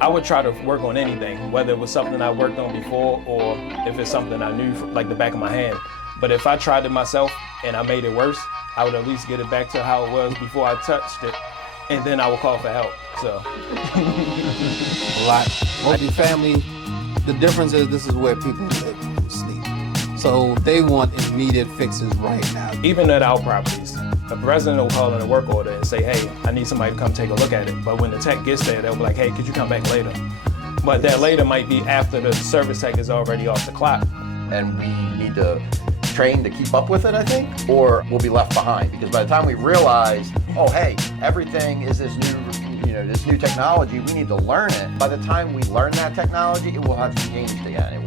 I would try to work on anything, whether it was something I worked on before or if it's something I knew like the back of my hand. But if I tried it myself and I made it worse, I would at least get it back to how it was before I touched it, and then I would call for help. So a lot. Multifamily, the difference is this is where people live and sleep. So they want immediate fixes right now. even at our properties, a resident will call in a work order and say, hey, I need somebody to come take a look at it. But when the tech gets there, they'll be like, hey, could you come back later? But that later might be after the service tech is already off the clock. And we need to train to keep up with it, I think, or we'll be left behind. Because by the time we realize, oh, hey, everything is this new technology, we need to learn it. By the time we learn that technology, it will have changed again.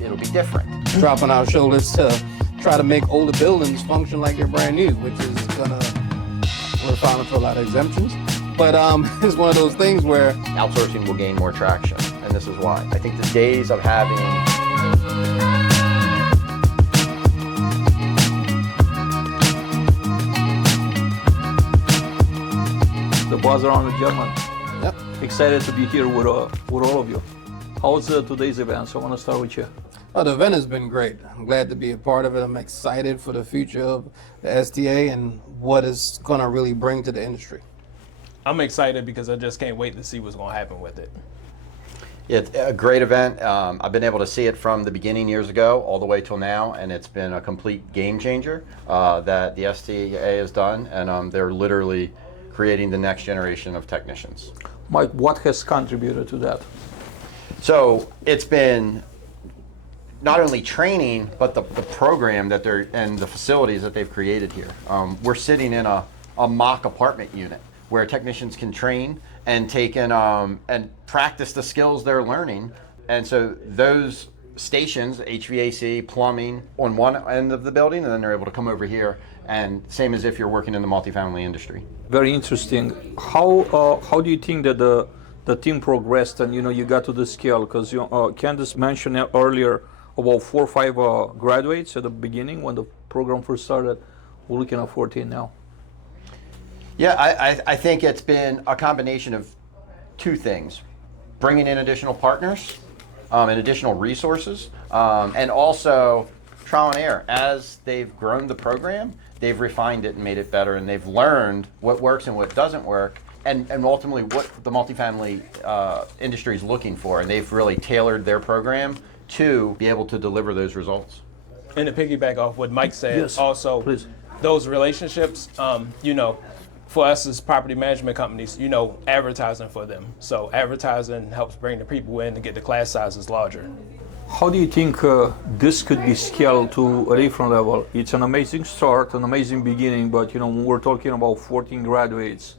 It'll be different. Dropping our shoulders to try to make older buildings function like they're brand new, which is we're filing for a lot of exemptions. But it's one of those things where Outsourcing will gain more traction, and this is why. I think the days of having the buzz around the German. Yep. Excited to be here with all of you. How's today's event? So I want to start with you. Oh, the event has been great. I'm glad to be a part of it. I'm excited for the future of the STA and what it's going to really bring to the industry. I'm excited because I just can't wait to see what's going to happen with it. It's a great event. I've been able to see it from the beginning years ago all the way till now, and it's been a complete game changer that the STA has done, and they're literally creating the next generation of technicians. Mike, what has contributed to that? So it's been not only training, but the program that and the facilities that they've created here. We're sitting in a mock apartment unit where technicians can train and take in and practice the skills they're learning. And so those stations, HVAC, plumbing, on one end of the building, and then they're able to come over here, and same as if you're working in the multifamily industry. Very interesting. How do you think that the team progressed and you got to the scale? Because Candice mentioned earlier about 4 or 5 graduates at the beginning when the program first started. We're looking at 14 now. Yeah, I think it's been a combination of two things: bringing in additional partners and additional resources, and also trial and error. As they've grown the program, they've refined it and made it better, and they've learned what works and what doesn't work, and ultimately what the multifamily industry is looking for, and they've really tailored their program to be able to deliver those results. And to piggyback off what Mike said, Yes, also, please. those relationships, for us as property management companies, advertising for them. So advertising helps bring the people in to get the class sizes larger. How do you think this could be scaled to a different level? It's an amazing start, an amazing beginning, but when we're talking about 14 graduates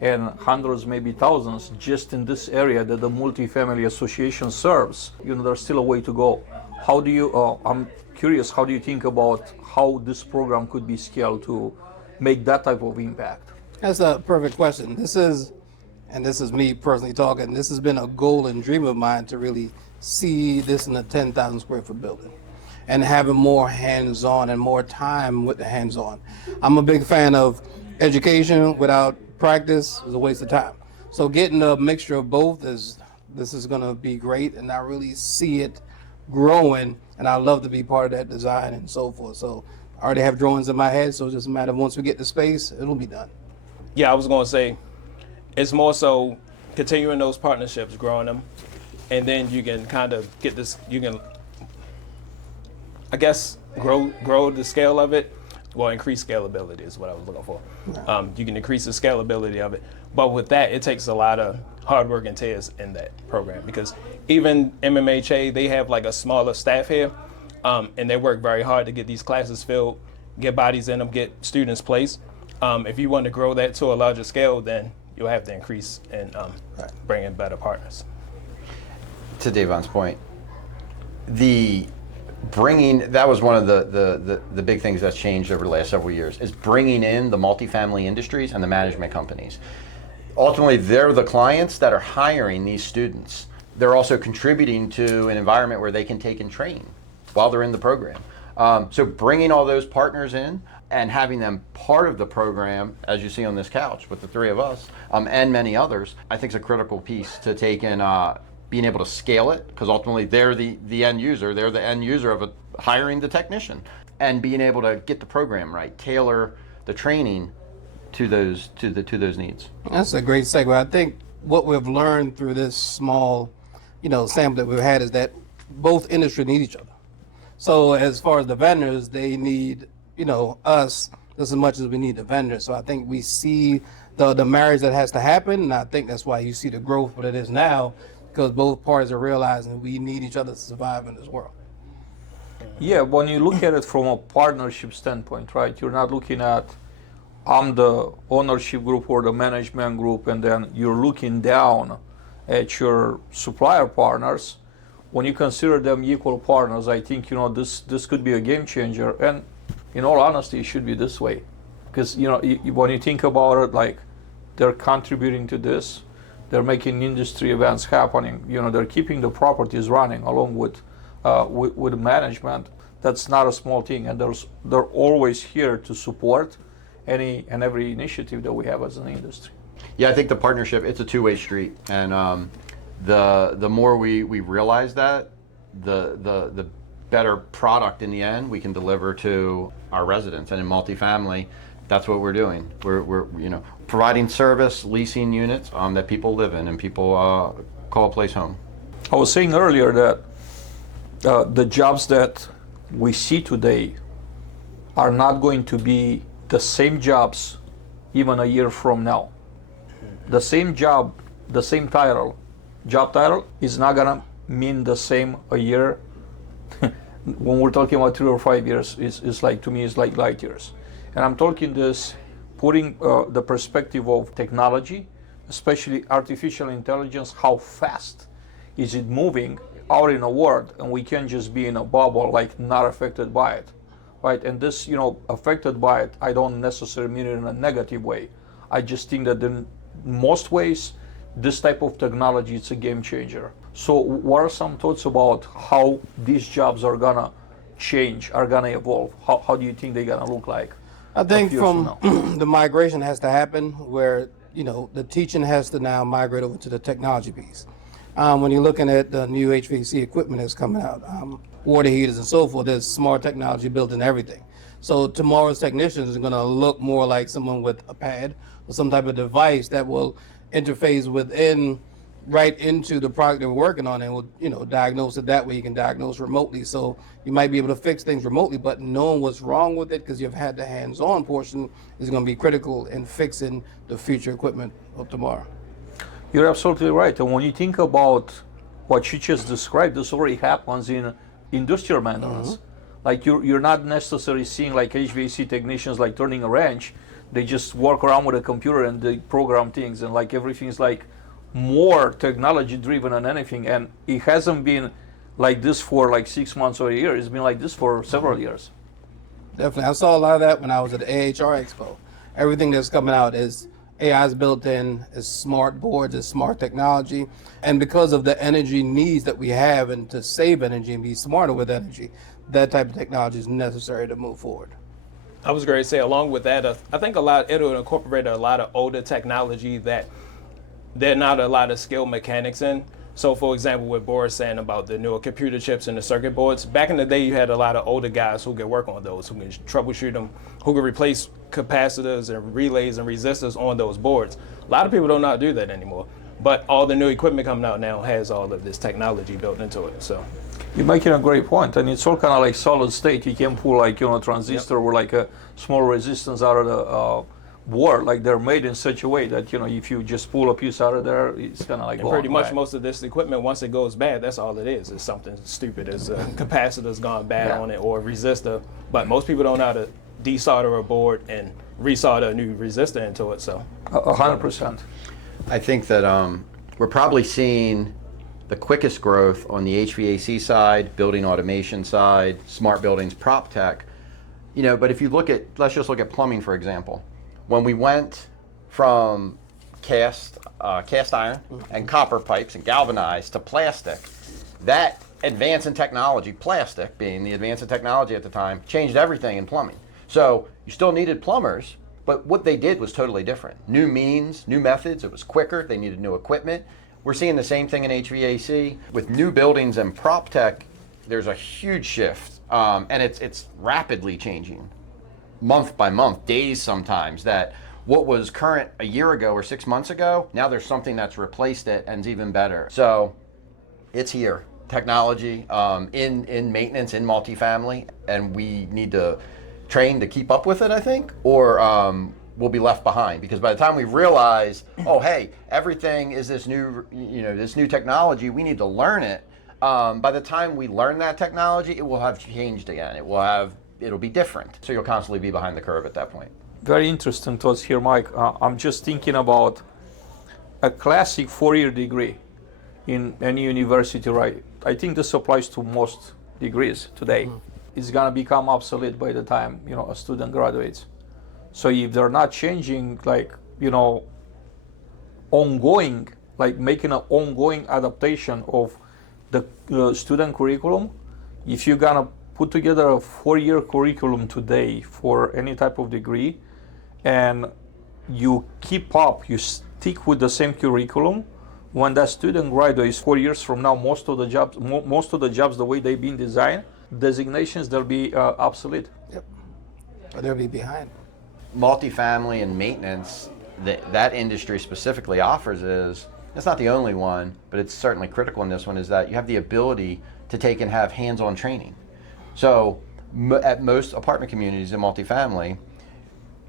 and hundreds, maybe thousands, just in this area that the Multifamily Association serves, there's still a way to go. How do you, I'm curious, how do you think about how this program could be scaled to make that type of impact? That's a perfect question. This is me personally talking, this has been a goal and dream of mine to really see this in a 10,000 square foot building and having more hands-on and more time with the hands-on. I'm a big fan of education without practice is a waste of time. So getting a mixture of both this is gonna be great, and I really see it growing, and I love to be part of that design and so forth. So I already have drawings in my head, so it's just a matter of once we get the space, it'll be done. Yeah, I was going to say, it's more so continuing those partnerships, growing them, and then you can kind of get this, you can, I guess, grow the scale of it. Well, increase scalability is what I was looking for. You can increase the scalability of it. But with that, it takes a lot of hard work and tears in that program, because even MMHA, they have like a smaller staff here, and they work very hard to get these classes filled, get bodies in them, get students placed. If you want to grow that to a larger scale, then you'll have to increase and bring in better partners. To Davon's point, that was one of the big things that's changed over the last several years, is bringing in the multifamily industries and the management companies. Ultimately, they're the clients that are hiring these students. They're also contributing to an environment where they can take and train while they're in the program. So bringing all those partners in and having them part of the program, as you see on this couch with the three of us, and many others, I think is a critical piece to take in being able to scale it, because ultimately they're the end user. They're the end user of hiring the technician, and being able to get the program right, tailor the training to those needs. That's a great segue. I think what we've learned through this small, sample that we've had is that both industries need each other. So as far as the vendors, they need, us just as much as we need the vendors. So I think we see the marriage that has to happen, and I think that's why you see the growth what it is now, because both parties are realizing we need each other to survive in this world. Yeah, when you look at it from a partnership standpoint, right? You're not looking at I'm the ownership group or the management group, and then you're looking down at your supplier partners. When you consider them equal partners, I think this could be a game changer. And in all honesty, it should be this way, because when you think about it, like they're contributing to this, they're making industry events happening. They're keeping the properties running along with management. That's not a small thing, and they're always here to support any and every initiative that we have as an industry. Yeah, I think the partnership, it's a two-way street, and the more we realize that, the better product in the end we can deliver to our residents. And in multifamily, that's what we're doing. We're providing service, leasing units that people live in and people call a place home. I was saying earlier that the jobs that we see today are not going to be the same jobs even a year from now. The same job, the same job title is not gonna mean the same a year. When we're talking about 3 or 5 years, it's like, to me, it's like light years. And I'm talking this, putting the perspective of technology, especially artificial intelligence, how fast is it moving out in the world, and we can't just be in a bubble, like not affected by it, right? And this, affected by it, I don't necessarily mean it in a negative way. I just think that in most ways, this type of technology, it's a game changer. So what are some thoughts about how these jobs are gonna change, are gonna evolve? How do you think they're gonna look like? I think from the migration has to happen where, the teaching has to now migrate over to the technology piece. When you're looking at the new HVAC equipment that's coming out, water heaters and so forth, there's smart technology built in everything. So tomorrow's technicians are gonna look more like someone with a pad or some type of device that will interface right into the product that we're working on, and will diagnose it that way. You can diagnose remotely, so you might be able to fix things remotely, but knowing what's wrong with it, because you've had the hands-on portion, is going to be critical in fixing the future equipment of tomorrow. You're absolutely right. And when you think about what you just described, this already happens in industrial maintenance. Like you're not necessarily seeing like HVAC technicians like turning a wrench. They just walk around with a computer and they program things, and like everything's like more technology driven than anything. And it hasn't been like this for like 6 months or a year. It's been like this for several years. Definitely. I saw a lot of that when I was at the AHR Expo. Everything that's coming out is AI is built in, is smart boards, is smart technology. And because of the energy needs that we have and to save energy and be smarter with energy, that type of technology is necessary to move forward. I was going to say, along with that, I think it'll incorporate a lot of older technology that there are not a lot of skilled mechanics in. So, for example, what Boris saying about the newer computer chips and the circuit boards, back in the day, you had a lot of older guys who could work on those, who can troubleshoot them, who could replace capacitors and relays and resistors on those boards. A lot of people don't know how to do that anymore. But all the new equipment coming out now has all of this technology built into it. So you're making a great point, and it's all kind of like solid state. You can pull like a transistor or like a small resistance out of the board. Like they're made in such a way that if you just pull a piece out of there, it's kind of like. And pretty much most of this equipment, once it goes bad, that's all it is. It's something stupid as a capacitor's gone bad on it or a resistor. But most people don't know how to desolder a board and resolder a new resistor into it. So 100%. I think that we're probably seeing the quickest growth on the HVAC side, building automation side, smart buildings, prop tech. But if you let's just look at plumbing, for example. When we went from cast iron and copper pipes and galvanized to plastic, that advance in technology, plastic being the advance in technology at the time, changed everything in plumbing. So you still needed plumbers, but what they did was totally different. New means, new methods, it was quicker, they needed new equipment. We're seeing the same thing in HVAC. With new buildings and prop tech, there's a huge shift, and it's rapidly changing, month by month, days sometimes, that what was current a year ago or 6 months ago, now there's something that's replaced it and is even better. So it's here, technology in maintenance, in multifamily, and we need to train to keep up with it, I think, or we'll be left behind, because by the time we realize, oh, hey, everything is this new, this new technology, we need to learn it. By the time we learn that technology, it will have changed again. It'll be different. So you'll constantly be behind the curve at that point. Very interesting thoughts here, Mike. I'm just thinking about a classic 4-year degree in any university, right? I think this applies to most degrees today. It's gonna become obsolete by the time a student graduates. So if they're not changing, ongoing, making an ongoing adaptation of the student curriculum, if you're gonna put together a 4-year curriculum today for any type of degree, and you keep up, you stick with the same curriculum, when that student graduates 4 years from now, most of the jobs, the way they've been designed, designations, they'll be obsolete. Yep. Or they'll be behind. Multifamily and maintenance that industry specifically offers is, it's not the only one, but it's certainly critical in this one, is that you have the ability to take and have hands-on training. So at most apartment communities in multifamily,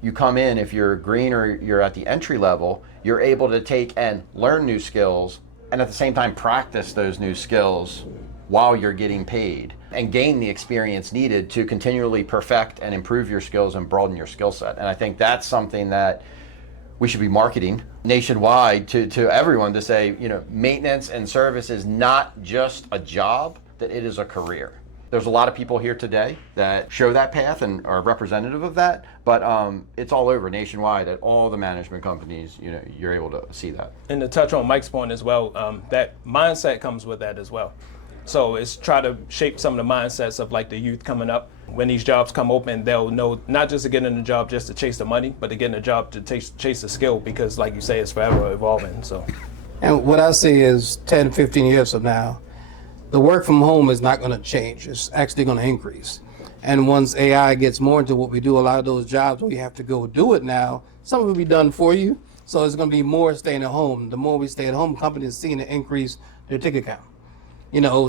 you come in, if you're green or you're at the entry level, you're able to take and learn new skills and at the same time practice those new skills while you're getting paid and gain the experience needed to continually perfect and improve your skills and broaden your skill set. And I think that's something that we should be marketing nationwide to everyone, to say, maintenance and service is not just a job, that it is a career. There's a lot of people here today that show that path and are representative of that, but it's all over nationwide at all the management companies. You're able to see that. And to touch on Mike's point as well, that mindset comes with that as well. So it's try to shape some of the mindsets of the youth coming up. When these jobs come open, they'll know not just to get in the job just to chase the money, but to get in the job to chase the skill, because like you say, it's forever evolving. So, And what I see is 10, 15 years from now, the work from home is not going to change. It's actually going to increase. And once AI gets more into what we do, a lot of those jobs where you have to go do it now, some of it will be done for you. So it's going to be more staying at home. The more we stay at home, companies seeing an increase their ticket count.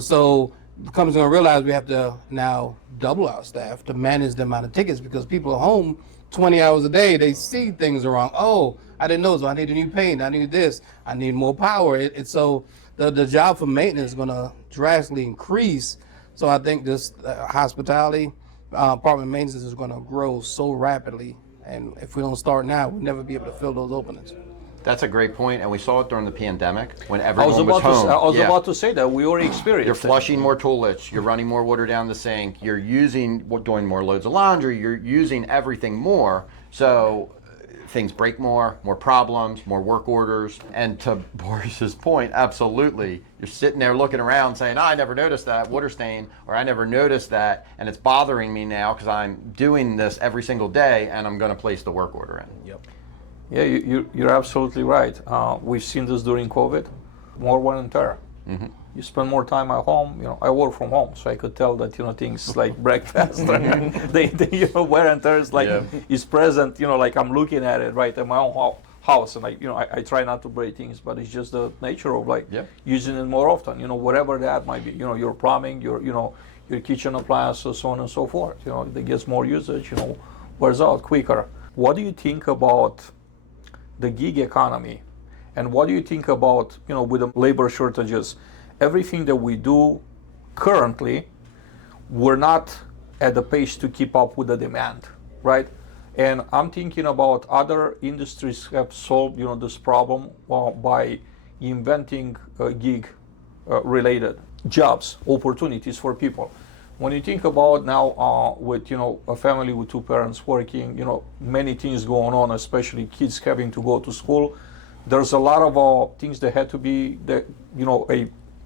So the company's going to realize we have to now double our staff to manage the amount of tickets, because people are home 20 hours a day. They see things are wrong. Oh, I didn't know, so I need a new paint. I need this. I need more power. It's so the job for maintenance is going to drastically increase. So I think this hospitality, apartment maintenance is going to grow so rapidly. And if we don't start now, we'll never be able to fill those openings. That's a great point, and we saw it during the pandemic when I was everyone was home. about to say that we already experienced. You're flushing more toilets, you're running more water down the sink, you're doing more loads of laundry, you're using everything more. So things break more problems, more work orders. And to Boris's point, absolutely. You're sitting there looking around saying, I never noticed that water stain, or I never noticed that, and it's bothering me now because I'm doing this every single day and I'm going to place the work order in. yep. Yeah, you're absolutely right. We've seen this during COVID, more wear and tear. Mm-hmm. You spend more time at home. I work from home, so I could tell that things break faster. they wear and tear is present. I'm looking at it right at my own house, and I try not to break things, but it's just the nature of using it more often. Whatever that might be. Your plumbing, your kitchen appliances, so on and so forth. It gets more usage. Wears out quicker. What do you think about the gig economy, and what do you think about with the labor shortages? Everything that we do currently, we're not at the pace to keep up with the demand, right? And I'm thinking about other industries have solved this problem by inventing gig related jobs, opportunities for people. When you think about now with a family with two parents working, many things going on, especially kids having to go to school, there's a lot of things that had to be that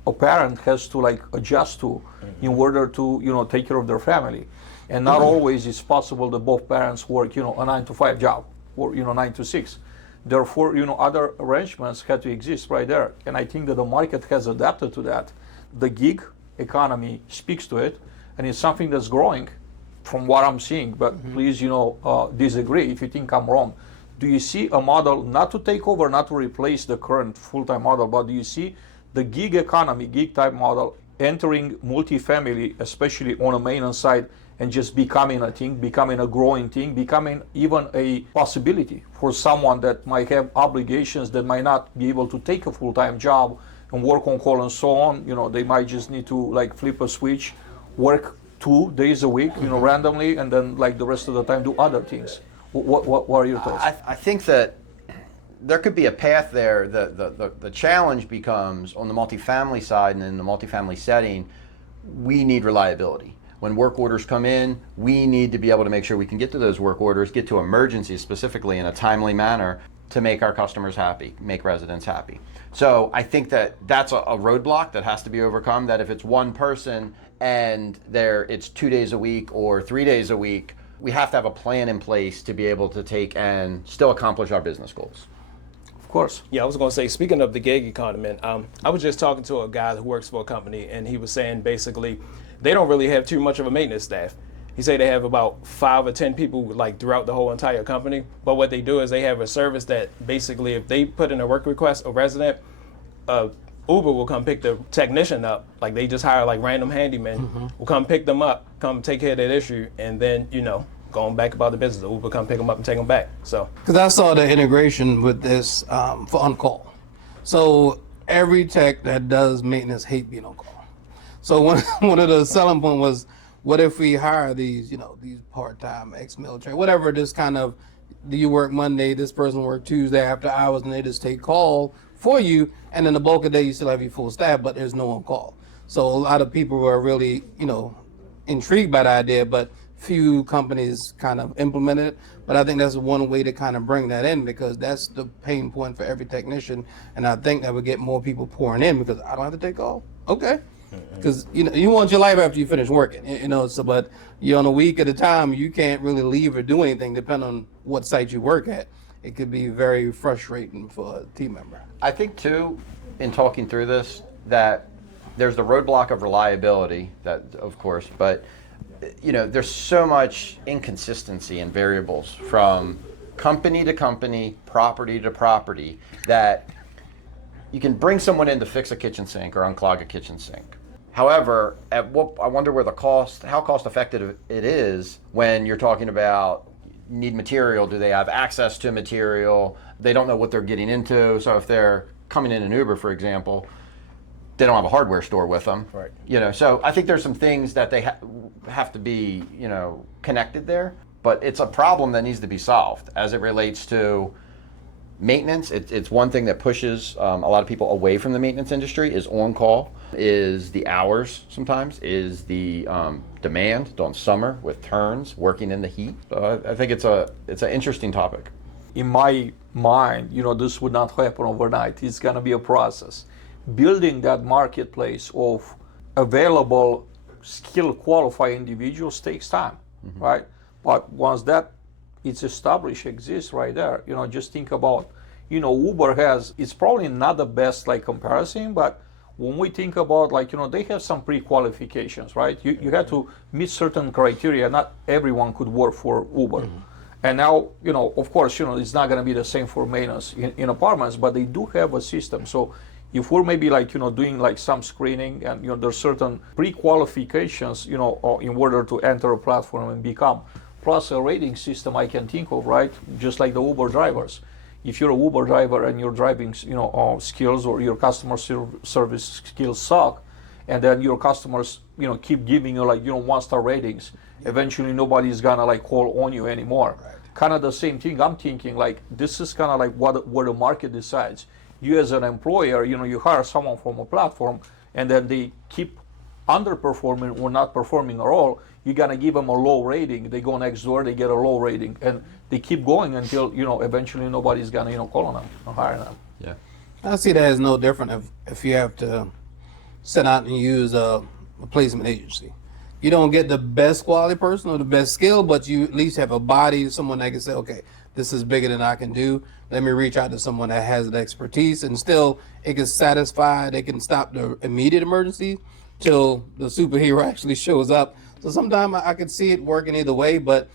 a parent has to adjust to in order to take care of their family. And not always it's possible that both parents work, a 9-to-5 job or, 9 to 6. Therefore, other arrangements had to exist right there. And I think that the market has adapted to that. The gig economy speaks to it, and it's something that's growing from what I'm seeing. But please, disagree if you think I'm wrong. Do you see a model, not to take over, not to replace the current full-time model, but do you see the gig economy, gig type model entering multifamily, especially on a maintenance side, and just becoming a thing, becoming a growing thing, becoming even a possibility for someone that might have obligations, that might not be able to take a full-time job and work on call and so on? They might just need to like flip a switch, work 2 days a week, randomly, and then like the rest of the time do other things. What are your thoughts? I think that there could be a path there. The challenge becomes on the multifamily side, and in the multifamily setting, we need reliability. When work orders come in, we need to be able to make sure we can get to those work orders, get to emergencies specifically in a timely manner to make our customers happy, make residents happy. So I think that that's a roadblock that has to be overcome, that if it's one person and it's 2 days a week or 3 days a week, we have to have a plan in place to be able to take and still accomplish our business goals. Of course. Yeah, I was going to say, speaking of the gig economy, I was just talking to a guy who works for a company, and he was saying basically they don't really have too much of a maintenance staff. He said they have about 5 or 10 people like throughout the whole entire company. But what they do is they have a service that basically, if they put in a work request, a resident, Uber will come pick the technician up. Like they just hire like random handymen, will come pick them up, come take care of that issue, and then going back about the business, Uber come pick them up and take them back. So Because I saw the integration with this for on-call. So every tech that does maintenance hate being on call. So one of the selling point was, what if we hire these part-time ex-military, whatever, this kind of, do you work Monday, this person work Tuesday after hours, and they just take call for you, and then the bulk of the day you still have your full staff, but there's no on call. So a lot of people were really, intrigued by the idea, but few companies kind of implemented it. But I think that's one way to kind of bring that in, because that's the pain point for every technician. And I think that would get more people pouring in, because I don't have to take call. Okay. Because you want your life after you finish working, so, but you're on a week at a time, you can't really leave or do anything depending on what site you work at. It could be very frustrating for a team member. I think too, in talking through this, that there's the roadblock of reliability, that of course, but there's so much inconsistency and variables from company to company, property to property, that you can bring someone in to fix a kitchen sink or unclog a kitchen sink. However, I wonder where how cost effective it is when you're talking about need material. Do they have access to material? They don't know what they're getting into. So if they're coming in an Uber, for example, they don't have a hardware store with them. Right. So I think there's some things that they have to be, connected there. But it's a problem that needs to be solved as it relates to maintenance. It's one thing that pushes a lot of people away from the maintenance industry, is on call, is the hours sometimes, is the demand during summer with turns, working in the heat. So I think it's an interesting topic. In my mind, this would not happen overnight. It's going to be a process. Building that marketplace of available, skill qualified individuals takes time, right? But once that it's established, exists right there, just think about, Uber it's probably not the best like comparison, but when we think about they have some pre-qualifications, right? You have to meet certain criteria. Not everyone could work for Uber. And now, of course, it's not going to be the same for maintenance in apartments, but they do have a system. So if we're maybe doing some screening, and there's certain pre-qualifications, in order to enter a platform and become, plus a rating system I can think of, right? Just like the Uber drivers. If you're a Uber driver and your driving, skills or your customer service skills suck, and then your customers, keep giving you 1-star ratings, eventually nobody's gonna call on you anymore. Right. Kind of the same thing. I'm thinking this is kind of what the market decides. You as an employer, you hire someone from a platform, and then they keep underperforming or not performing at all. You're gonna give them a low rating. They go next door, they get a low rating, and they keep going until eventually nobody's gonna call on them or hire them. Yeah, I see that as no different if you have to set out and use a placement agency. you don't get the best quality person or the best skill, but you at least have a body, someone that can say, okay, this is bigger than I can do. Let me reach out to someone that has the expertise, and still it can satisfy, they can stop the immediate emergency till the superhero actually shows up. So sometimes I could see it working either way, but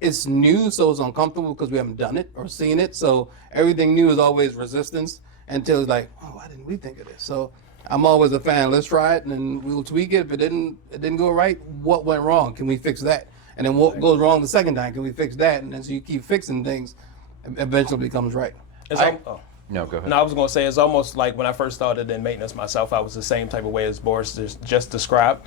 it's new, so it's uncomfortable because we haven't done it or seen it. So everything new is always resistance until it's like, oh, why didn't we think of this? So I'm always a fan. Let's try it, and then we'll tweak it. If it didn't go right, what went wrong? Can we fix that? And then what goes wrong the second time? Can we fix that? And then so you keep fixing things, eventually becomes right. No, go ahead. No, I was going to say it's almost like when I first started in maintenance myself, I was the same type of way as Boris just described.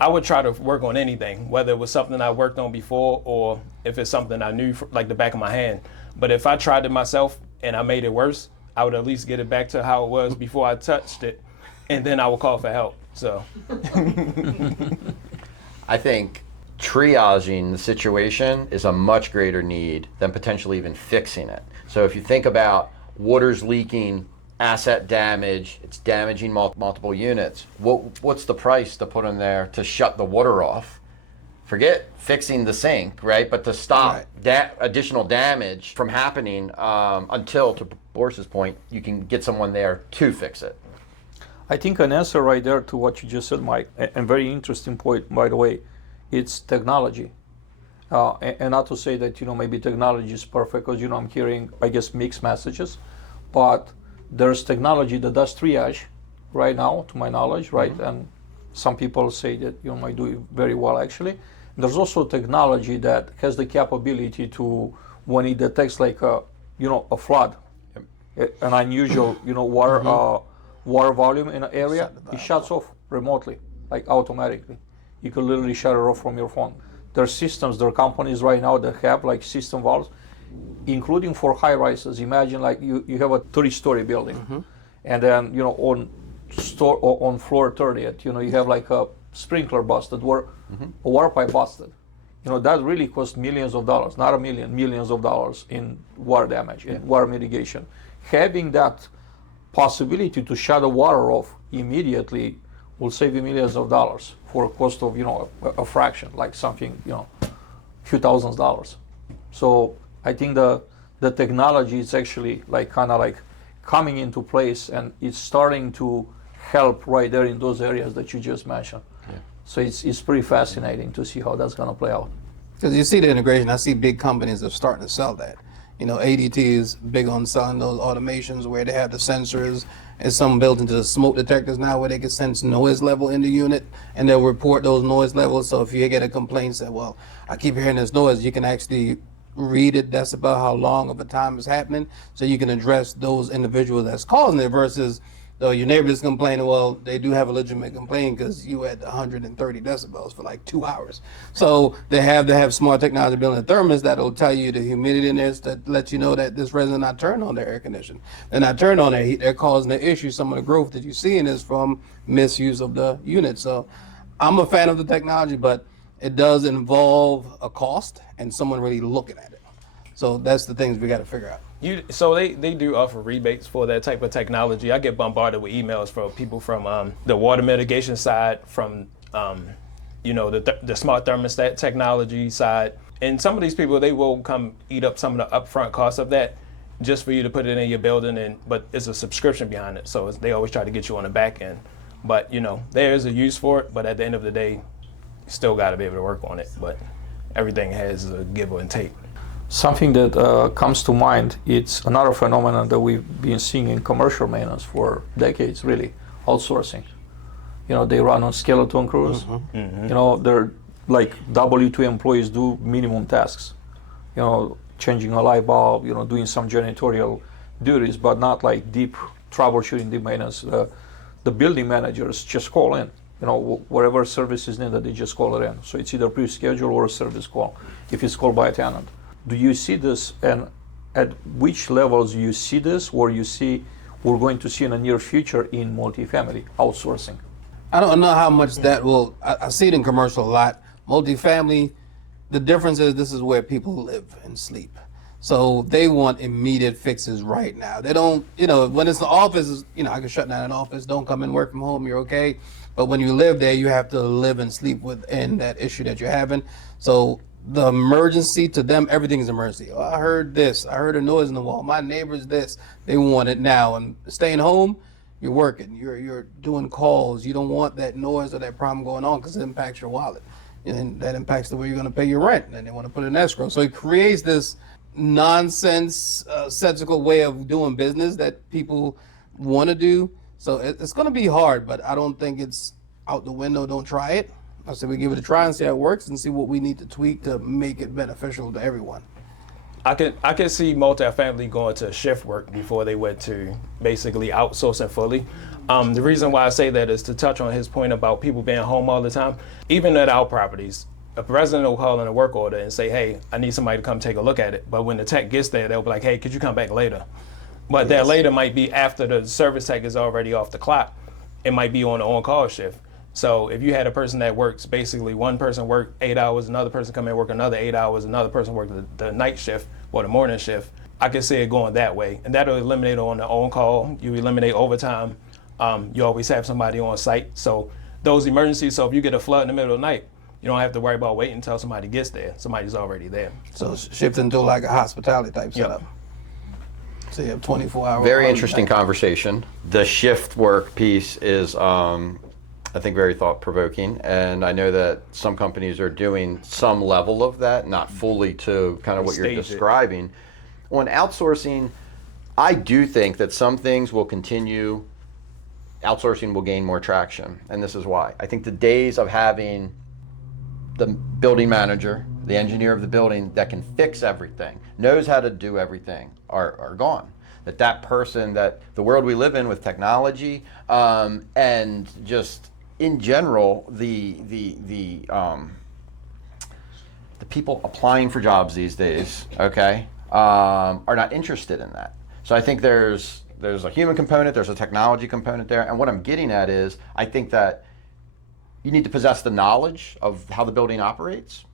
I would try to work on anything, whether it was something I worked on before or if it's something I knew like the back of my hand. But if I tried it myself and I made it worse, I would at least get it back to how it was before I touched it, and then I would call for help. So I think triaging the situation is a much greater need than potentially even fixing it. So if you think about water's leaking, asset damage, it's damaging multiple units. What's the price to put in there to shut the water off? Forget fixing the sink, right? But to stop additional damage from happening until, to Boris's point, you can get someone there to fix it. I think an answer right there to what you just said, Mike, and very interesting point, by the way, it's technology. And not to say that, maybe technology is perfect, because, I'm hearing, I guess, mixed messages, but there's technology that does triage right now, to my knowledge, right? Mm-hmm. And some people say that you might do it very well, actually. There's also technology that has the capability to, when it detects like a flood, an unusual, water volume in an area, it shuts off remotely, like automatically. You can literally shut it off from your phone. There are companies right now that have like system valves, including for high rises. Imagine like you have a 30-story building, and then on floor 30th, you have like a sprinkler busted, or a water pipe busted. That really costs millions of dollars, not a million, millions of dollars in water damage, in water mitigation. Having that possibility to shut the water off immediately will save you millions of dollars for a cost of a fraction, like something few thousands of dollars. So I think the technology is actually like kind of like coming into place, and it's starting to help right there in those areas that you just mentioned. Yeah. So it's pretty fascinating to see how that's going to play out. Because you see the integration, I see big companies that are starting to sell that. ADT is big on selling those automations where they have the sensors, and some built into the smoke detectors now where they can sense noise level in the unit, and they'll report those noise levels. So if you get a complaint, say, well, I keep hearing this noise, you can actually read it. That's about how long of a time it's happening. So you can address those individuals that's causing it versus though your neighbor's complaining, well, they do have a legitimate complaint because you had 130 decibels for like 2 hours. So they have to have smart technology built in the thermos that'll tell you the humidity in this, that lets you know that this resident not turned on their air conditioning. They're not turned on their heat, they're causing the issue. Some of the growth that you're seeing is from misuse of the unit. So I'm a fan of the technology, but it does involve a cost and someone really looking at it. So that's the things we got to figure out. So they do offer rebates for that type of technology. I get bombarded with emails from people from the water mitigation side, from the smart thermostat technology side, and some of these people, they will come eat up some of the upfront costs of that just for you to put it in your building, but it's a subscription behind it. So they always try to get you on the back end. But there is a use for it. But at the end of the day, you still got to be able to work on it. But everything has a give and take. Something that comes to mind, it's another phenomenon that we've been seeing in commercial maintenance for decades, really, outsourcing. They run on skeleton crews. Mm-hmm. Mm-hmm. They're like W2 employees do minimum tasks, changing a light bulb, doing some janitorial duties, but not like deep troubleshooting, deep maintenance. The building managers just call in, whatever service is needed, they just call it in. So it's either pre-scheduled or a service call, if it's called by a tenant. Do you see this, and at which levels do you see this, or you see we're going to see in the near future in multifamily outsourcing? I don't know how much that will, I see it in commercial a lot. Multifamily, the difference is this is where people live and sleep. So they want immediate fixes right now. They don't, when it's the office, I can shut down an office, don't come and work from home, you're okay. But when you live there, you have to live and sleep within that issue that you're having. So the emergency to them, everything is emergency. Oh, I heard this, I heard a noise in the wall, my neighbor's this, they want it now. And staying home, you're working, you're doing calls. You don't want that noise or that problem going on because it impacts your wallet. And that impacts the way you're going to pay your rent. And they want to put it in escrow. So it creates this nonsensical way of doing business that people want to do. So it's going to be hard, but I don't think it's out the window. Don't try it. I say we give it a try and see how it works and see what we need to tweak to make it beneficial to everyone. I can see multifamily going to shift work before they went to basically outsourcing fully. The reason why I say that is to touch on his point about people being home all the time. Even at our properties, a resident will call in a work order and say, hey, I need somebody to come take a look at it. But when the tech gets there, they'll be like, hey, could you come back later? But that later might be after the service tech is already off the clock. It might be on the on-call shift. So if you had a person that works, basically one person work 8 hours, another person come in and work another 8 hours, another person work the night shift or the morning shift, I can see it going that way. And that'll eliminate on the on-call. You eliminate overtime. You always have somebody on site. So those emergencies, so if you get a flood in the middle of the night, you don't have to worry about waiting until somebody gets there. Somebody's already there. So shifting to like a hospitality type setup. So you have 24 hours. Very interesting conversation. The shift work piece is, I think, very thought-provoking, and I know that some companies are doing some level of that, not fully to kind of what you're describing. On outsourcing, I do think that some things will continue. Outsourcing will gain more traction, and this is why. I think the days of having the building manager, the engineer of the building that can fix everything, knows how to do everything, are gone. That person, that the world we live in with technology, and just in general, the people applying for jobs these days, okay, are not interested in that. So I think there's a human component, there's a technology component there, and what I'm getting at is, I think that you need to possess the knowledge of how the building operates,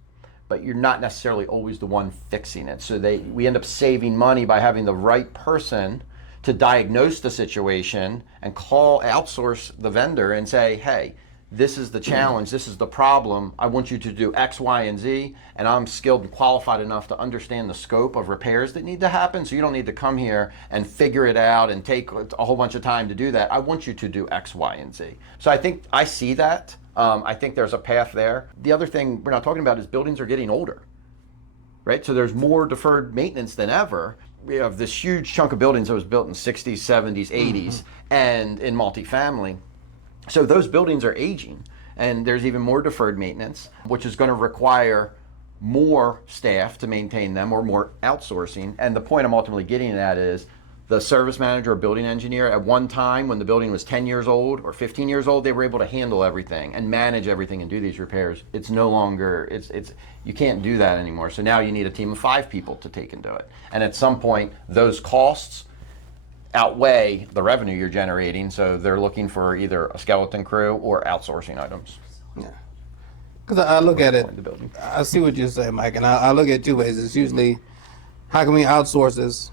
but you're not necessarily always the one fixing it. So we end up saving money by having the right person to diagnose the situation and outsource the vendor and say, hey, this is the challenge, this is the problem, I want you to do X, Y, and Z, and I'm skilled and qualified enough to understand the scope of repairs that need to happen, so you don't need to come here and figure it out and take a whole bunch of time to do that. I want you to do X, Y, and Z. So I think I see that. I think there's a path there. The other thing we're not talking about is buildings are getting older, right? So there's more deferred maintenance than ever. We have this huge chunk of buildings that was built in 60s, 70s, 80s, and in multifamily. So those buildings are aging, and there's even more deferred maintenance, which is going to require more staff to maintain them or more outsourcing. And the point I'm ultimately getting at is the service manager or building engineer, at one time when the building was 10 years old or 15 years old, they were able to handle everything and manage everything and do these repairs. It's no longer, you can't do that anymore. So now you need a team of 5 people to take and do it. And at some point, those costs outweigh the revenue you're generating, so they're looking for either a skeleton crew or outsourcing items. Yeah. Because I look at it, I see what you're saying, Mike, and I look at it 2 ways. It's usually, how can we outsource this,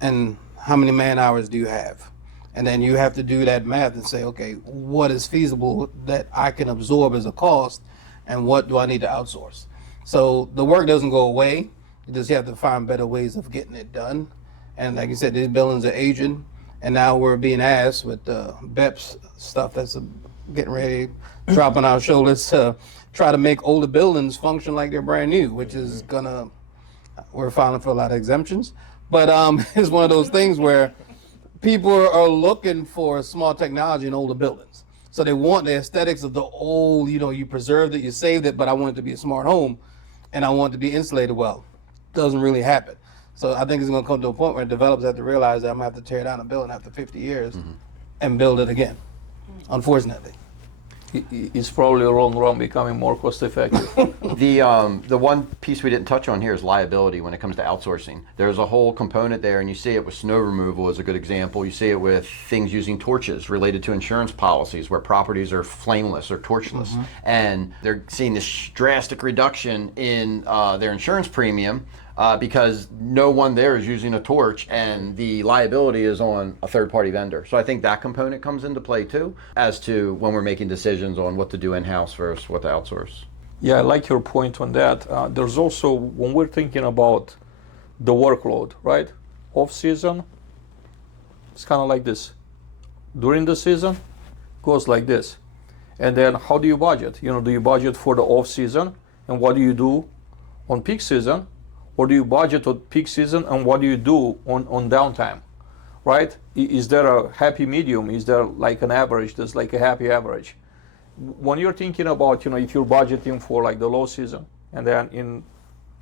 and how many man hours do you have? And then you have to do that math and say, okay, what is feasible that I can absorb as a cost, and what do I need to outsource? So the work doesn't go away. You just have to find better ways of getting it done. And like you said, these buildings are aging, and now we're being asked with BEPS stuff that's getting ready, dropping our shoulders to try to make older buildings function like they're brand new, which is we're filing for a lot of exemptions. But it's one of those things where people are looking for small technology in older buildings. So they want the aesthetics of the old, you preserved it, you saved it, but I want it to be a smart home, and I want it to be insulated well. Doesn't really happen. So I think it's going to come to a point where developers have to realize that I'm going to have to tear down a building after 50 years and build it again, unfortunately. It's probably wrong becoming more cost effective. The one piece we didn't touch on here is liability when it comes to outsourcing. There's a whole component there, and you see it with snow removal as a good example. You see it with things using torches related to insurance policies where properties are flameless or torchless. And they're seeing this drastic reduction in their insurance premium because no one there is using a torch and the liability is on a third-party vendor. So I think that component comes into play too, as to when we're making decisions on what to do in-house versus what to outsource. Yeah, I like your point on that. There's also, when we're thinking about the workload, right? Off season, it's kind of like this. During the season, goes like this. And then how do you budget? Do you budget for the off season, and what do you do on peak season? Or do you budget on peak season, and what do you do on downtime, right? Is there a happy medium? Is there like an average? There's like a happy average. When you're thinking about, if you're budgeting for like the low season, and then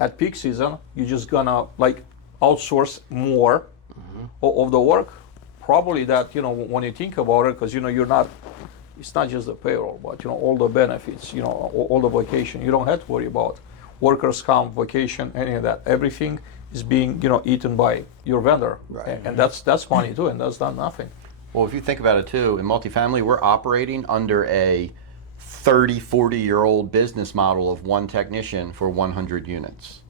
at peak season, you're just gonna like outsource more of the work. Probably that, when you think about it, because you're not, it's not just the payroll, but all the benefits, all the vacation. You don't have to worry about workers' comp, vacation, any of that. Everything is being, eaten by your vendor, Right. and that's money too, and that's not nothing. Well, if you think about it too, in multifamily, we're operating under a 30, 40-year-old business model of one technician for 100 units,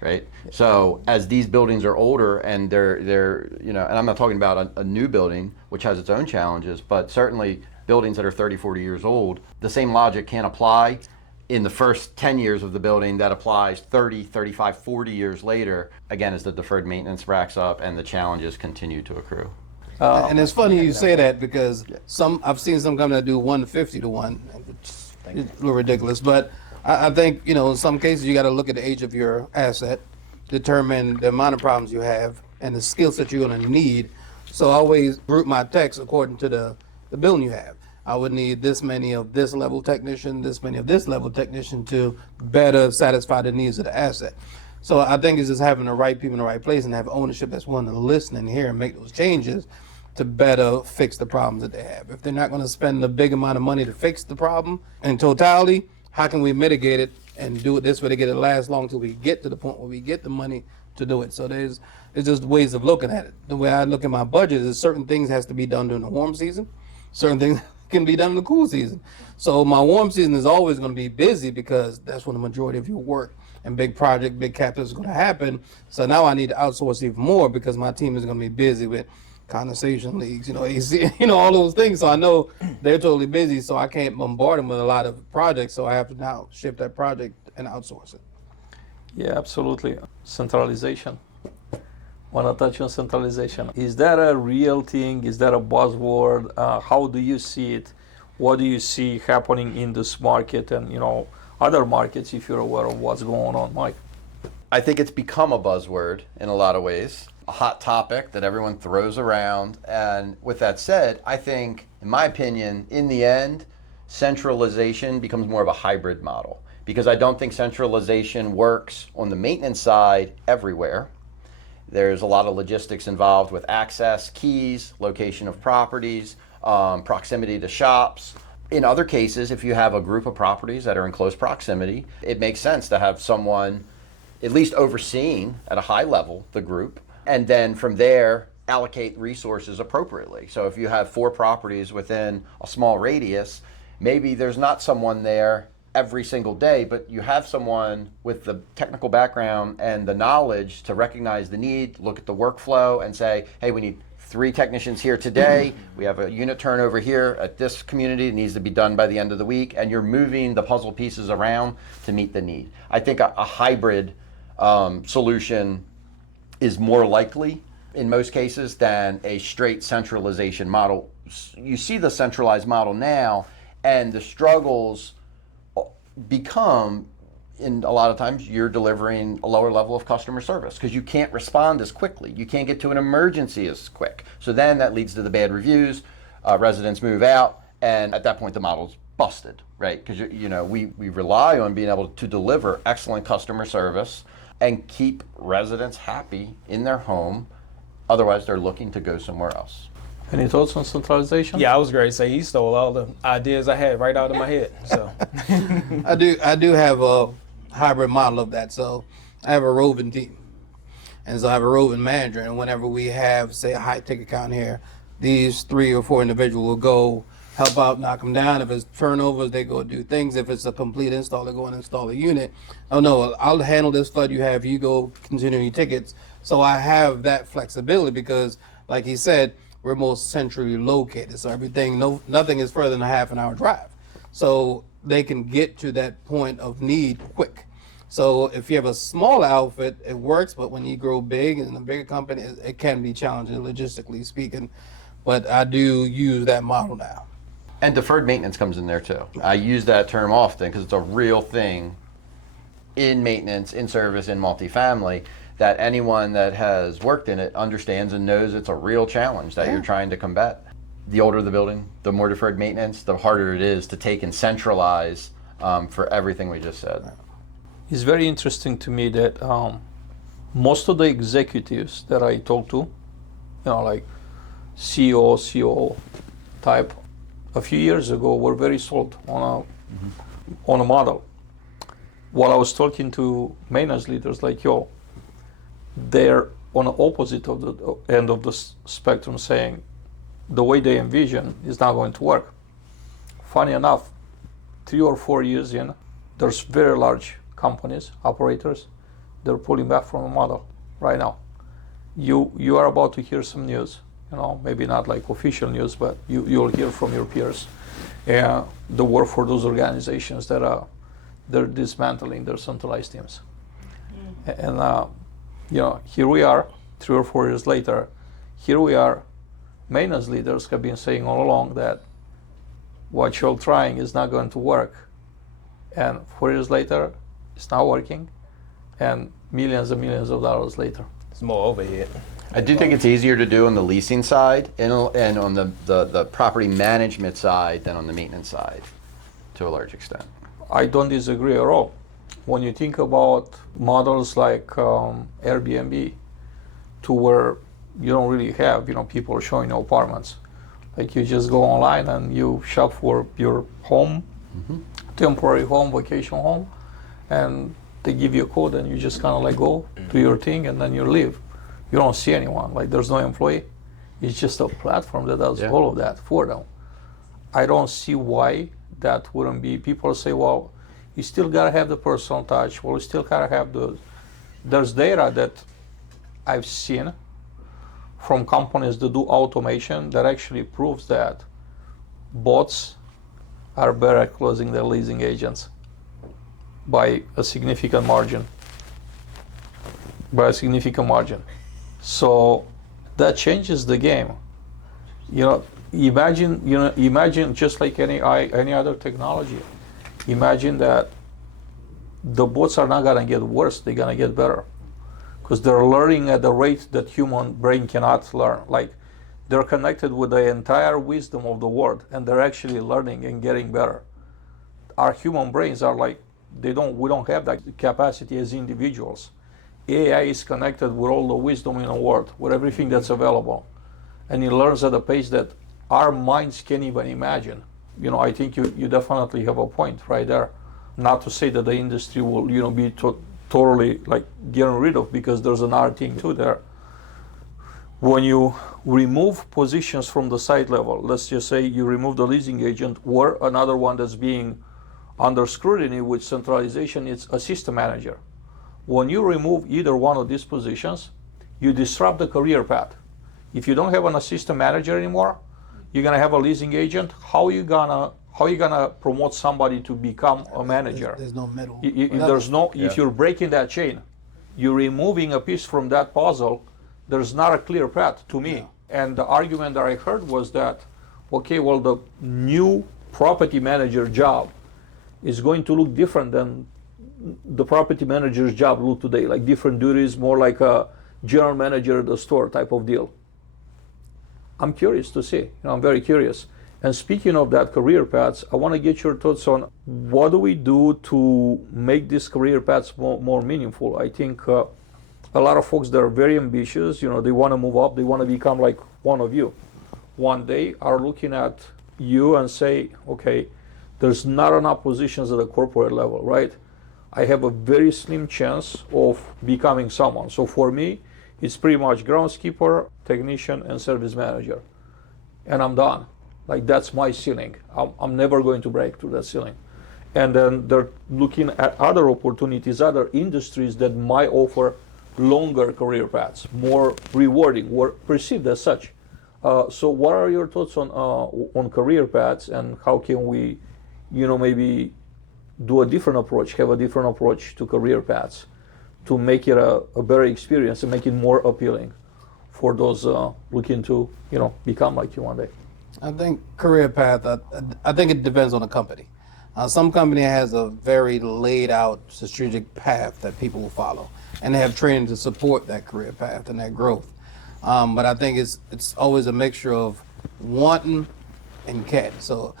right? So as these buildings are older and they're and I'm not talking about a new building, which has its own challenges, but certainly buildings that are 30, 40 years old, the same logic can't apply in the first 10 years of the building that applies 30, 35, 40 years later, again, as the deferred maintenance racks up and the challenges continue to accrue. And it's funny you say that, because I've seen some companies that do 150 to 1. It's a little ridiculous, but I think, in some cases you got to look at the age of your asset, determine the amount of problems you have and the skill set you're going to need. So I always group my techs according to the building you have. I would need this many of this level technician, this many of this level technician to better satisfy the needs of the asset. So I think it's just having the right people in the right place and have ownership that's willing to listen and hear and make those changes to better fix the problems that they have. If they're not going to spend a big amount of money to fix the problem in totality, how can we mitigate it and do it this way to get it last long till we get to the point where we get the money to do it? So there's just ways of looking at it. The way I look at my budget is certain things has to be done during the warm season, certain things can be done in the cool season. So my warm season is always going to be busy because that's when the majority of your work and big project, big capital is going to happen. So now I need to outsource even more because my team is going to be busy with condensation leaks, AC, all those things. So I know they're totally busy, so I can't bombard them with a lot of projects. So I have to now shift that project and outsource it. Yeah, absolutely. Centralization. Want to touch on centralization? Is that a real thing? Is that a buzzword? How do you see it? What do you see happening in this market and other markets, if you're aware of what's going on, Mike? I think it's become a buzzword in a lot of ways, a hot topic that everyone throws around. And with that said, I think, in my opinion, in the end, centralization becomes more of a hybrid model, because I don't think centralization works on the maintenance side everywhere. There's a lot of logistics involved with access, keys, location of properties, proximity to shops. In other cases, if you have a group of properties that are in close proximity, it makes sense to have someone at least overseeing at a high level the group, and then from there allocate resources appropriately. So if you have 4 properties within a small radius, maybe there's not someone there every single day, but you have someone with the technical background and the knowledge to recognize the need, look at the workflow and say, hey, we need 3 technicians here today. We have a unit turnover here at this community. It needs to be done by the end of the week. And you're moving the puzzle pieces around to meet the need. I think a hybrid solution is more likely in most cases than a straight centralization model. You see the centralized model now, and the struggles become, in a lot of times, you're delivering a lower level of customer service because you can't respond as quickly. You can't get to an emergency as quick. So then that leads to the bad reviews, residents move out, and at that point the model's busted, right? Because we rely on being able to deliver excellent customer service and keep residents happy in their home. Otherwise, they're looking to go somewhere else. Any thoughts on centralization? Yeah, I was going to say he stole all the ideas I had right out of my head. So I do have a hybrid model of that. So I have a roving team, and so I have a roving manager. And whenever we have, say, a high ticket account here, these 3 or 4 individuals will go help out, knock them down. If it's turnovers, they go do things. If it's a complete install, they go and install a unit. Oh no, I'll handle this flood you have. You go continue your tickets. So I have that flexibility because, like he said, we're most centrally located. So nothing is further than a half an hour drive. So they can get to that point of need quick. So if you have a small outfit, it works, but when you grow big and a bigger company, it can be challenging logistically speaking. But I do use that model now. And deferred maintenance comes in there too. I use that term often because it's a real thing in maintenance, in service, in multifamily, that anyone that has worked in it understands and knows it's a real challenge that you're trying to combat. The older the building, the more deferred maintenance, the harder it is to take and centralize for everything we just said. It's very interesting to me that most of the executives that I talk to, like CEO, COO type, a few years ago were very sold on a model. While I was talking to maintenance leaders like yo, they're on the opposite of the end of the spectrum, saying the way they envision is not going to work. Funny enough, 3 or 4 years in, there's very large companies, operators, they're pulling back from the model right now. You are about to hear some news, maybe not like official news, but you'll hear from your peers the work for those organizations that they're dismantling their centralized teams. And here we are, 3 or 4 years later, here we are, maintenance leaders have been saying all along that what you're trying is not going to work. And 4 years later, it's not working, and millions and millions of dollars later. It's more overhead. I do think it's easier to do on the leasing side and on the property management side than on the maintenance side, to a large extent. I don't disagree at all. When you think about models like Airbnb, to where you don't really have, people showing you apartments. Like you just go online and you shop for your home, temporary home, vacation home, and they give you a code and you just kind of like go do your thing and then you leave. You don't see anyone, like there's no employee. It's just a platform that does all of that for them. I don't see why that wouldn't be. People say, well, you still gotta have the personal touch. Well, you still gotta have there's data that I've seen from companies that do automation that actually proves that bots are better at closing their leasing agents by a significant margin. So that changes the game. Imagine just like any other technology. Imagine that the bots are not gonna get worse; they're gonna get better, because they're learning at the rate that human brain cannot learn. Like they're connected with the entire wisdom of the world, and they're actually learning and getting better. Our human brains are like we don't have that capacity as individuals. AI is connected with all the wisdom in the world, with everything that's available, and it learns at a pace that our minds can't even imagine. I think you definitely have a point right there. Not to say that the industry will be totally like getting rid of, because there's another thing too there. When you remove positions from the site level, let's just say you remove the leasing agent, or another one that's being under scrutiny with centralization, it's a system manager. When you remove either one of these positions, you disrupt the career path. If you don't have an assistant manager anymore, you're gonna have a leasing agent. How are you gonna promote somebody to become a manager? There's no middle. If you're breaking that chain, you're removing a piece from that puzzle. There's not a clear path to me. And the argument that I heard was that, okay, well, the new property manager job is going to look different than the property manager's job look today, like different duties, more like a general manager at the store type of deal. I'm curious to see. I'm very curious. And speaking of that career paths, I want to get your thoughts on what do we do to make these career paths more meaningful. I think a lot of folks that are very ambitious, they want to move up, they want to become like one of you. One day are looking at you and say, okay, there's not enough positions at the corporate level, right? I have a very slim chance of becoming someone. So for me, it's pretty much groundskeeper, technician, and service manager. And I'm done. Like that's my ceiling. I'm never going to break through that ceiling. And then they're looking at other opportunities, other industries that might offer longer career paths, more rewarding, or perceived as such. So what are your thoughts on career paths, and how can we, maybe do a different approach, have a different approach to career paths to make it a better experience and make it more appealing for those looking to, become like you one day? I think career path, I think it depends on the company. Some company has a very laid out strategic path that people will follow, and they have training to support that career path and that growth. But I think it's always a mixture of wanting and can. So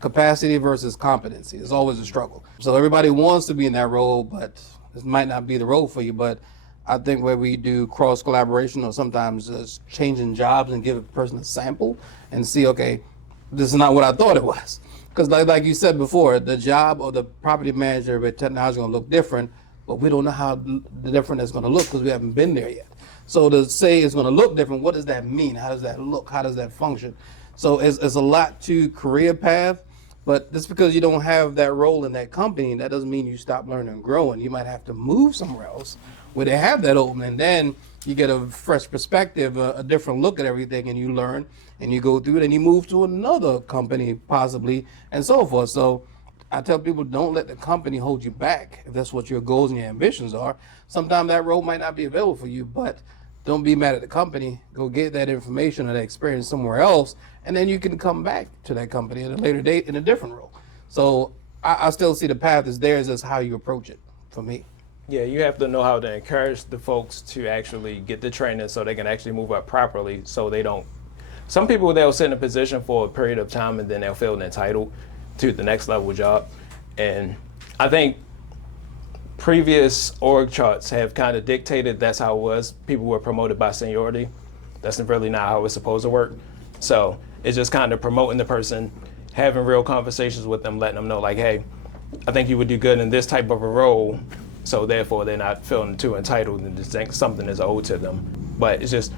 capacity versus competency is always a struggle. So everybody wants to be in that role, but this might not be the role for you. But I think where we do cross collaboration, or sometimes just changing jobs and give a person a sample and see, okay, this is not what I thought it was. Because like you said before, the job or the property manager with technology is going to look different, but we don't know how the different it's going to look because we haven't been there yet. So to say it's going to look different, what does that mean? How does that look? How does that function? So it's a lot to career path, but just because you don't have that role in that company, that doesn't mean you stop learning and growing. You might have to move somewhere else where they have that opening. Then you get a fresh perspective, a different look at everything, and you learn and you go through it and you move to another company possibly and so forth. So I tell people, don't let the company hold you back if that's what your goals and your ambitions are. Sometimes that role might not be available for you, but don't be mad at the company. Go get that information or that experience somewhere else, and then you can come back to that company at a later date in a different role. So I still see the path is there, it's just how you approach it for me. Yeah, you have to know how to encourage the folks to actually get the training so they can actually move up properly, so they don't. Some people, they'll sit in a position for a period of time and then they'll feel entitled to the next level job. And I think previous org charts have kind of dictated that's how it was. People were promoted by seniority. That's really not how it's supposed to work. So it's just kind of promoting the person, having real conversations with them, letting them know like, hey, I think you would do good in this type of a role. So therefore they're not feeling too entitled and just think something is owed to them. But it's just,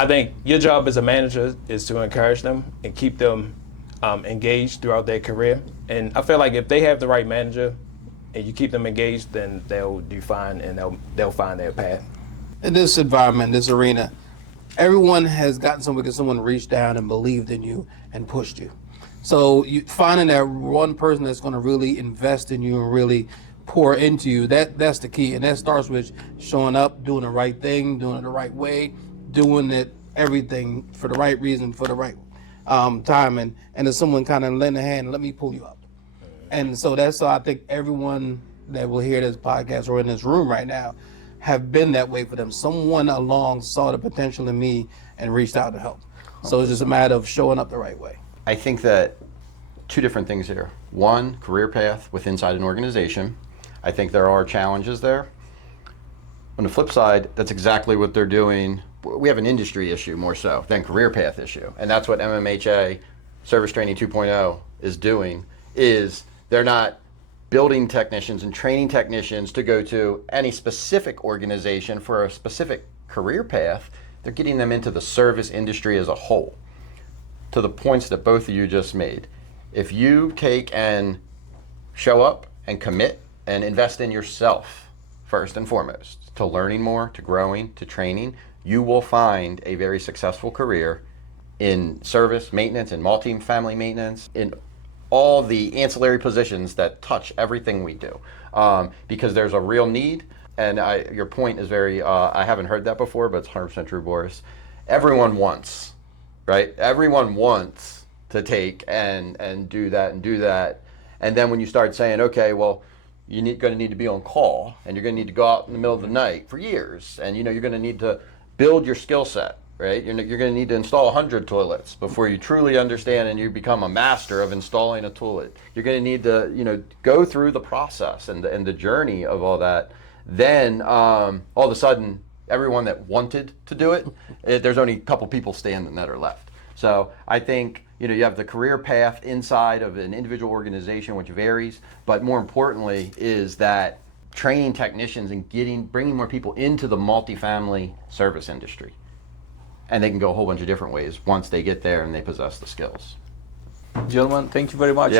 I think your job as a manager is to encourage them and keep them engaged throughout their career. And I feel like if they have the right manager and you keep them engaged, then they'll do fine and they'll find their path. In this environment, this arena, everyone has gotten somewhere because someone reached down and believed in you and pushed you. So you finding that one person that's going to really invest in you and really pour into you, that's the key. And that starts with showing up, doing the right thing, doing it the right way, doing it everything for the right reason, for the right time. And if someone kind of lend a hand, let me pull you up. And so that's, I think everyone that will hear this podcast or in this room right now have been that way for them. Someone along saw the potential in me and reached out to help. So it's just a matter of showing up the right way. I think that two different things here. One, career path with inside an organization. I think there are challenges there. On the flip side, that's exactly what they're doing. We have an industry issue more so than career path issue. And that's what MMHA Service Training 2.0 is doing, is they're not building technicians and training technicians to go to any specific organization for a specific career path. They're getting them into the service industry as a whole. To the points that both of you just made. If you take and show up and commit and invest in yourself, first and foremost, to learning more, to growing, to training, you will find a very successful career in service, maintenance, and multifamily maintenance, in all the ancillary positions that touch everything we do. Because there's a real need, and your point is very, I haven't heard that before, but it's 100% true, Boris. Everyone wants, right? Everyone wants to take and do that and do that. And then when you start saying, okay, well, you're going to need to be on call, and you're going to need to go out in the middle of the night for years, and you're going to need to build your skill set, right? You're going to need to install 100 toilets before you truly understand and you become a master of installing a toilet. You're going to need to go through the process and the journey of all that. Then all of a sudden, everyone that wanted to do it, there's only a couple people standing that are left. So I think you have the career path inside of an individual organization, which varies, but more importantly is that training technicians and bringing more people into the multifamily service industry. And they can go a whole bunch of different ways once they get there and they possess the skills. Gentlemen, thank you very much.